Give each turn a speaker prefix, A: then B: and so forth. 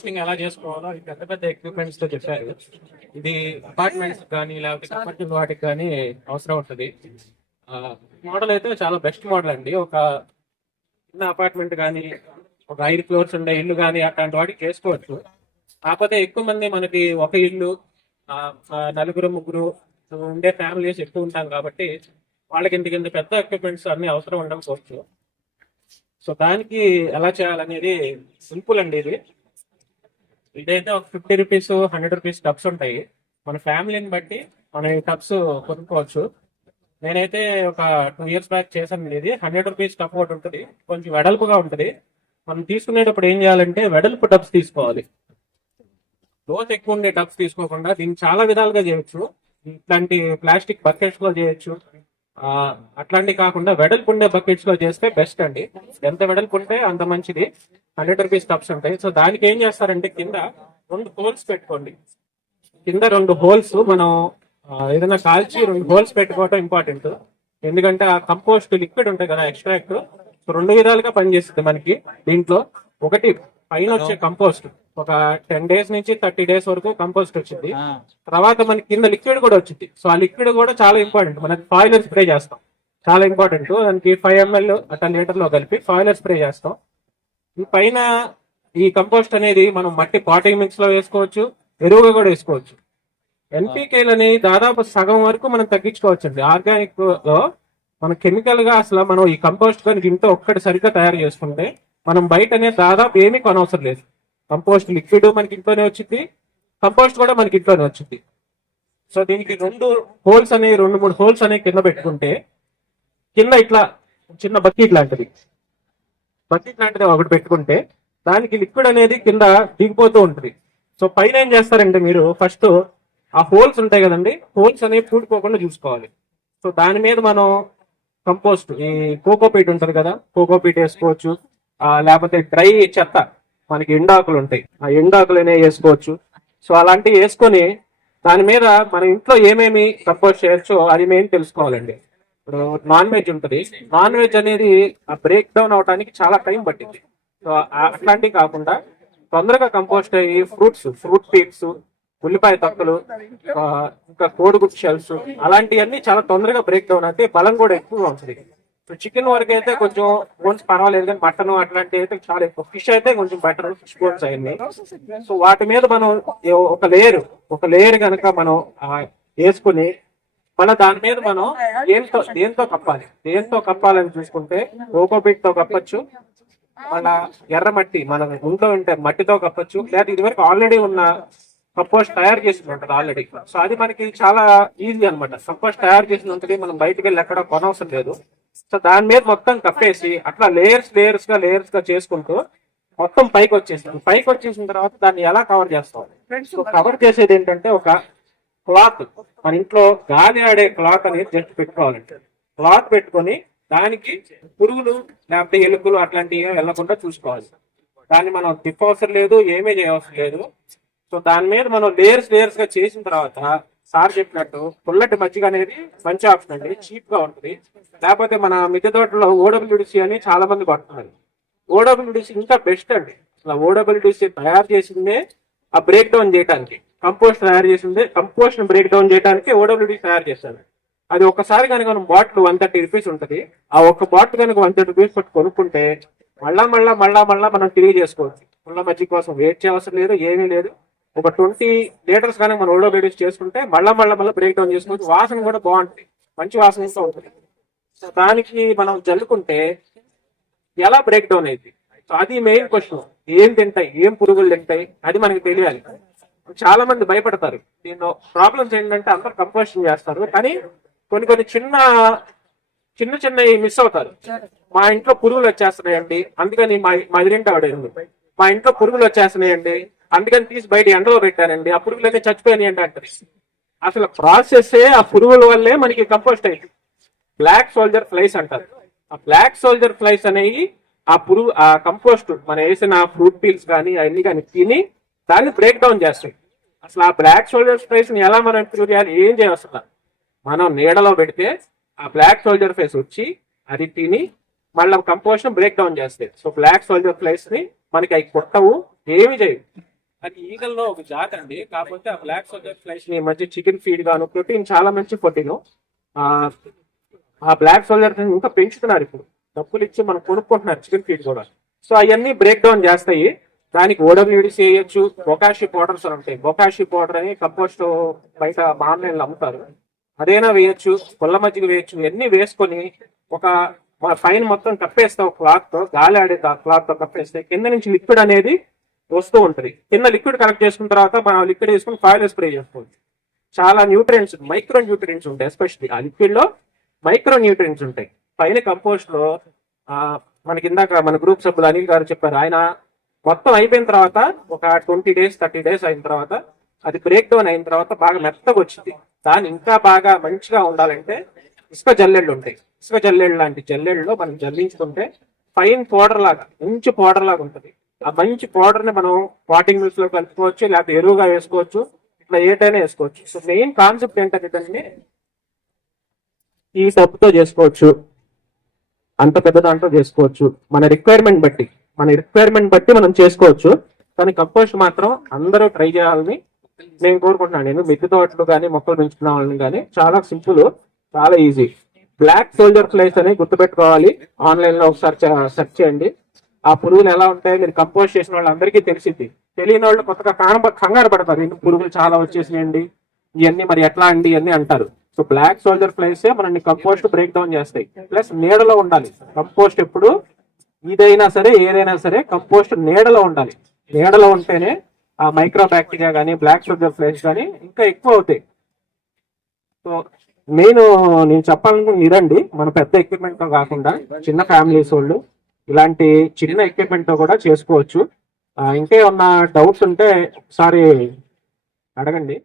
A: Composting ఎలా చేసుకోవాలో అది పెద్ద పెద్ద ఎక్విప్మెంట్స్తో చెప్పారు. ఇది అపార్ట్మెంట్స్ కానీ లేకపోతే కమర్షియల్ వాటికి కానీ అవసరం ఉంటుంది. మోడల్ అయితే చాలా బెస్ట్ మోడల్ అండి. ఒక చిన్న అపార్ట్మెంట్ కానీ ఒక ఐదు ఫ్లోర్స్ ఉండే ఇల్లు కానీ అట్లాంటి వాటికి చేసుకోవచ్చు. కాకపోతే ఎక్కువ మంది మనకి ఒక ఇల్లు నలుగురు ముగ్గురు ఉండే ఫ్యామిలీస్ ఎక్కువ ఉంటాం కాబట్టి వాళ్ళకి ఇంత కింద పెద్ద ఎక్విప్మెంట్స్ అన్ని అవసరం ఉండకపోవచ్చు. సో దానికి ఎలా చేయాలనేది సింపుల్ అండి ఇది. ఇదైతే ఒక fifty rupees hundred rupees tubs ఉంటాయి. మన ఫ్యామిలీని బట్టి మన టబ్స్ కొనుక్కోవచ్చు. నేనైతే ఒక టూ ఇయర్స్ బ్యాక్ చేశాను ఇది. హండ్రెడ్ రూపీస్ టబ్ ఒకటి ఉంటుంది. కొంచెం వెడల్పుగా ఉంటుంది. మనం తీసుకునేటప్పుడు ఏం చేయాలంటే వెడల్పు టబ్స్ తీసుకోవాలి. లోత్ ఎక్కువ ఉండే టబ్స్ తీసుకోకుండా దీన్ని చాలా విధాలుగా చేయొచ్చు. ఇట్లాంటి ప్లాస్టిక్ బకెట్స్లో చేయొచ్చు. ఆ, అట్లాంటివి కాకుండా వెడల్పు ఉండే బకెట్స్లో చేస్తే బెస్ట్ అండి. ఎంత వెడల్పు ఉంటే అంత మంచిది. హండ్రెడ్ రూపీస్ కప్స్ ఉంటాయి. సో దానికి ఏం చేస్తారంటే కింద రెండు హోల్స్ పెట్టుకోండి. కింద రెండు హోల్స్ మనం ఆ, ఏదైనా కాల్చి రెండు హోల్స్ పెట్టుకోవటం ఇంపార్టెంట్ ఎందుకంటే ఆ కంపోస్ట్ లిక్విడ్ ఉంటాయి కదా ఎక్స్ట్రాక్ట్ సో రెండు విధాలుగా పనిచేస్తుంది మనకి దీంట్లో. ఒకటి పైన వచ్చే కంపోస్ట్ ఒక టెన్ డేస్ నుంచి థర్టీ డేస్ వరకు కంపోస్ట్ వచ్చింది. తర్వాత మనకి కింద లిక్విడ్ కూడా వచ్చింది. సో ఆ లిక్విడ్ కూడా చాలా ఇంపార్టెంట్ మనకి ఫాయిలర్ స్ప్రే చేస్తాం. చాలా ఇంపార్టెంట్ దానికి ఫైవ్ ఎంఎల్ అట్లా లీటర్లో కలిపి ఫాయిలర్ స్ప్రే చేస్తాం. ఈ పైన ఈ కంపోస్ట్ అనేది మనం మట్టి పాటింగ్ మిక్స్లో వేసుకోవచ్చు ఎరువుగా కూడా వేసుకోవచ్చు. ఎన్పికేలు దాదాపు సగం వరకు మనం తగ్గించుకోవచ్చు అండి ఆర్గానిక్లో మన కెమికల్గా అసలు మనం ఈ కంపోస్ట్ కనుక ఇంట్లో ఒక్కటి సరిగ్గా తయారు చేసుకుంటే మనం బయట అనేది దాదాపు ఏమీ కొనవసరం లేదు. కంపోస్ట్ లిక్విడ్ మనకి ఇంట్లోనే వచ్చింది. కంపోస్ట్ కూడా మనకి ఇంట్లోనే వచ్చింది. సో దీనికి రెండు హోల్స్ అనేవి రెండు మూడు హోల్స్ అనేవి కింద పెట్టుకుంటే కింద ఇట్లా చిన్న బకెట్ లాంటిది. బకెట్ లాంటిది ఒకటి పెట్టుకుంటే దానికి లిక్విడ్ అనేది కింద దిగిపోతూ ఉంటుంది. సో పైన ఏం చేస్తారంటే మీరు ఫస్ట్ ఆ హోల్స్ ఉంటాయి కదండి హోల్స్ అనేవి పూడిపోకుండా చూసుకోవాలి. సో దాని మీద మనం కంపోస్ట్ ఈ కోకోపీట్ ఉంటుంది కదా కోకోపీట్ వేసుకోవచ్చు లేకపోతే డ్రై చెత్త మనకి ఎండాకులు ఉంటాయి. ఆ ఎండాకులు అనేవి వేసుకోవచ్చు. సో అలాంటివి వేసుకొని దాని మీద మన ఇంట్లో ఏమేమి కంపోస్ట్ చేయొచ్చో అది మేము తెలుసుకోవాలండి. ఇప్పుడు నాన్ వెజ్ ఉంటుంది. నాన్ వెజ్ అనేది ఆ బ్రేక్ డౌన్ అవడానికి చాలా టైం పట్టింది. సో అట్లాంటివి కాకుండా తొందరగా కంపోస్ట్ అయ్యి ఫ్రూట్స్ ఫ్రూట్ పీక్స్ ఉల్లిపాయ తక్కులు ఇంకా కోడిగుడ్ షెల్స్ అలాంటివన్నీ చాలా తొందరగా బ్రేక్ డౌన్ అయితే బలం కూడా ఎక్కువగా ఉంటుంది. చికెన్ వరకు అయితే కొంచెం బోన్స్ పర్వాలేదు కానీ మటన్ అట్లాంటివి అయితే చాలా ఎక్కువ. ఫిష్ అయితే కొంచెం బెటర్ ఫిష్ బోన్స్ అయింది సో వాటి మీద మనం ఒక లేయర్ ఒక లేయర్ కనుక మనం వేసుకుని మళ్ళీ దాని మీద మనం దేంతో దేంతో కప్పాలి? దేంతో కప్పాలని చూసుకుంటే కోకోపీట్తో కప్పచ్చు మళ్ళా ఎర్రమట్టి మన ఇంట్లో ఉంటే మట్టితో కప్పచ్చు. లేదా ఇదివరకు ఆల్రెడీ ఉన్న కంపోస్ట్ తయారు చేసి ఉంటుంది ఆల్రెడీ సో అది మనకి చాలా ఈజీ అనమాట కంపోస్ట్ తయారు చేసినంతటి మనం బయటకు వెళ్ళి ఎక్కడ కొనవసరం లేదు. సో దాని మీద మొత్తం కప్పేసి అట్లా లేయర్స్ లేయర్స్గా లేయర్స్గా చేసుకుంటూ మొత్తం పైకి వచ్చేసింది పైకి వచ్చేసిన తర్వాత దాన్ని ఎలా కవర్ చేస్తాం? సో కవర్ చేసేది ఏంటంటే ఒక క్లాత్ మన ఇంట్లో గాలి ఆడే క్లాత్ అనేది జస్ట్ పెట్టుకోవాలంటే. క్లాత్ పెట్టుకొని దానికి పురుగులు లేకపోతే ఎలుకలు అట్లాంటివి వెళ్ళకుండా చూసుకోవాలి. దాన్ని మనం తిప్పవసరం లేదు ఏమీ చేయవసరం లేదు. సో దాని మీద మనం లేయర్స్ లేయర్స్గా చేసిన తర్వాత సార్ చెప్పినట్టు పుల్లటి మజ్జిగ అనేది మంచి ఆప్షన్ అండి చీప్గా ఉంటుంది. లేకపోతే మన మిద్దె తోటలో ఓడబ్ల్యూడిసి అని చాలా మంది పడుతున్నారు ఓడబ్ల్యూడిసి ఇంకా బెస్ట్ అండి. అసలు ఓడబ్ల్యూడిసి తయారు చేసిందే ఆ బ్రేక్ డౌన్ చేయడానికి కంపోస్ట్ తయారు చేసిందే కంపోస్ట్ బ్రేక్ డౌన్ చేయడానికి ఓడబ్ల్యూడిసి తయారు చేస్తాను అది ఒకసారి కనుక మనం బాటిల్ వన్ థర్టీ రూపీస్ ఉంటుంది. ఆ ఒక్క బాటిల్ కనుక వన్ థర్టీ రూపీస్ పట్టు కొనుక్కుంటే మళ్ళా మళ్ళా మళ్ళా మళ్ళా మనం తిరిగి చేసుకోవచ్చు. పుల్ల మజ్జిగ కోసం వెయిట్ చేయవసరం లేదు ఏమీ లేదు. ఒక ట్వంటీ లీటర్స్ కానీ మనం ఓడో రెడ్యూస్ చేసుకుంటే మళ్ళా మళ్ళా మళ్ళీ బ్రేక్ డౌన్ చేసుకోవచ్చు వాసన కూడా బాగుంటుంది. మంచి వాసన ఇస్తూ ఉంటుంది. సో దానికి మనం జల్లుకుంటే ఎలా బ్రేక్ డౌన్ అయింది? సో అది మెయిన్ క్వశ్చన్ ఏం తింటాయి? ఏం పురుగులు తింటాయి? అది మనకి తెలియాలి. చాలా మంది భయపడతారు. దీనిలో ప్రాబ్లమ్స్ ఏంటంటే అందరు కంపోజిషన్ చేస్తారు. కానీ కొన్ని కొన్ని చిన్న చిన్న చిన్నవి మిస్ అవుతారు. మా ఇంట్లో పురుగులు వచ్చేస్తున్నాయండి. అందుకని మా మా ఎదురింటి ఆవిడ మా ఇంట్లో పురుగులు వచ్చేస్తున్నాయండి. అందుకని తీసి బయట ఎండలో పెట్టారండి. ఆ పురుగులు అయితే చచ్చిపోయినాయండి అంటారు అసలు ప్రాసెస్ ఆ పురుగుల వల్లే మనకి కంపోస్ట్ అయింది బ్లాక్ సోల్జర్ ఫ్లైస్ అంటారు. ఆ బ్లాక్ సోల్జర్ ఫ్లైస్ అనేవి ఆ పురుగు ఆ కంపోస్ట్ మనం వేసిన ఫ్రూట్ పీల్స్ కానీ అవన్నీ కానీ తిని దాన్ని బ్రేక్ డౌన్ చేస్తాయి. అసలు ఆ బ్లాక్ సోల్జర్ ఫ్లైస్ని ఎలా మనం ఇంప్రూవ్ చేయాలి? ఏం చేయవసరం మనం నీడలో పెడితే ఆ బ్లాక్ సోల్జర్ ఫేస్ వచ్చి అది తిని మళ్ళీ కంపోస్ట్ బ్రేక్ డౌన్ చేస్తాయి. సో బ్లాక్ సోల్జర్ ఫ్లైస్ని మనకి అవి కొట్టవు ఏమి చేయవు. అది ఈగల్లో ఒక జాతి అండి. కాకపోతే ఆ బ్లాక్ సోల్జర్ ఫ్లైస్ని మధ్య చికెన్ ఫీడ్ గాను ప్రోటీన్ చాలా మంచి ప్రోటీన్ ఆ బ్లాక్ సోల్జర్ ఇంకా పెంచుతున్నారు ఇప్పుడు. డబ్బులు ఇచ్చి మనం కొనుక్కుంటున్నారు చికెన్ ఫీడ్ కూడా. సో అవన్నీ బ్రేక్ డౌన్ చేస్తాయి. దానికి ఓడబ్ల్యూడి చేయొచ్చు బొకాషి పౌడర్స్ అని ఉంటాయి. బొకాషి పౌడర్ అని కంపోస్ట్ బయట ఆన్లైన్లో అమ్ముతారు. అదైనా వేయచ్చు పుల్ల మజ్జిగ వేయచ్చు. ఇవన్నీ వేసుకొని ఒక ఫైన్ పైన మొత్తం కప్పేస్తావు క్లాత్తో గాలి ఆడే క్లాత్తో కప్పేస్తే కింద నుంచి లిక్విడ్ అనేది వస్తూ ఉంటుంది. కింద లిక్విడ్ కలెక్ట్ చేసుకున్న తర్వాత మనం లిక్విడ్ వేసుకుని ఫాయిల్ స్ప్రే చేసుకోవచ్చు. చాలా న్యూట్రియంట్స్ మైక్రో న్యూట్రియంట్స్ ఉంటాయి ఎస్పెషల్లీ ఆ లిక్విడ్లో మైక్రో న్యూట్రియంట్స్ ఉంటాయి. పైన కంపోస్ట్లో ఆ, మనకి ఇందాక మన గ్రూప్ సభ్యులు అనిల్ గారు చెప్పారు. ఆయన మొత్తం అయిపోయిన తర్వాత ఒక ట్వంటీ డేస్ థర్టీ డేస్ అయిన తర్వాత అది బ్రేక్ డౌన్ అయిన తర్వాత బాగా మెత్తగా వచ్చింది. దాన్ని ఇంకా బాగా మంచిగా ఉండాలంటే ఇసుక జల్లెళ్ళు ఉంటాయి. ఇసుక జల్లెళ్ళు లాంటి జల్లెళ్ళు మనం జల్లించుకుంటే ఫైన్ పౌడర్ లాగా మంచి పౌడర్ లాగా ఉంటుంది. ఆ మంచి పౌడర్ని మనం వాటింగ్ మిల్స్లో కలుపుకోవచ్చు లేకపోతే ఎరువుగా వేసుకోవచ్చు ఇట్లా ఏటైనా వేసుకోవచ్చు. సో మెయిన్ కాన్సెప్ట్ ఏంటంటే ఈ సబ్బుతో చేసుకోవచ్చు. అంత పెద్ద దాంట్లో చేసుకోవచ్చు. మన రిక్వైర్మెంట్ బట్టి మన రిక్వైర్మెంట్ బట్టి మనం చేసుకోవచ్చు. కానీ కంపోస్ట్ మాత్రం అందరూ ట్రై చేయాలని నేను కోరుకుంటున్నాను. నేను మిద్దె తోటలు కానీ మొక్కలు పెంచుకున్న వాళ్ళని కానీ చాలా సింపుల్ చాలా ఈజీ బ్లాక్ సోల్జర్ ఫ్లైస్ అని గుర్తుపెట్టుకోవాలి. ఆన్లైన్లో ఒకసారి సెర్చ్ చేయండి. ఆ పురుగులు ఎలా ఉంటాయో మీరు కంపోస్ట్ చేసిన వాళ్ళందరికీ తెలిసింది తెలియని వాళ్ళు కొత్తగా కాన కంగారు పడతారు. ఎందుకు పురుగులు చాలా వచ్చేసినాయండి? ఇవన్నీ మరి ఎట్లా అండి? ఇవన్నీ అంటారు. సో బ్లాక్ సోల్జర్ ఫ్లైస్ మనల్ని కంపోస్ట్ బ్రేక్ డౌన్ చేస్తాయి. ప్లస్ నీడలో ఉండాలి. కంపోస్ట్ ఎప్పుడు? ఇదైనా సరే ఏదైనా సరే కంపోస్ట్ నీడలో ఉండాలి. నీడలో ఉంటేనే ఆ మైక్రో బ్యాక్టీరియా కానీ బ్లాక్ సోల్జర్ ఫ్లైస్ కానీ ఇంకా ఎక్కువ అవుతాయి. సో మెయిన్ నేను చెప్పాలనుకుని ఇరండి. మన పెద్ద ఎక్విప్మెంట్తో కాకుండా చిన్న ఫ్యామిలీస్ వాళ్ళు ఇలాంటి చిన్న ఎక్విప్మెంట్తో కూడా చేసుకోవచ్చు. ఇంకేమన్నా డౌట్స్ ఉంటే ఒకసారి అడగండి.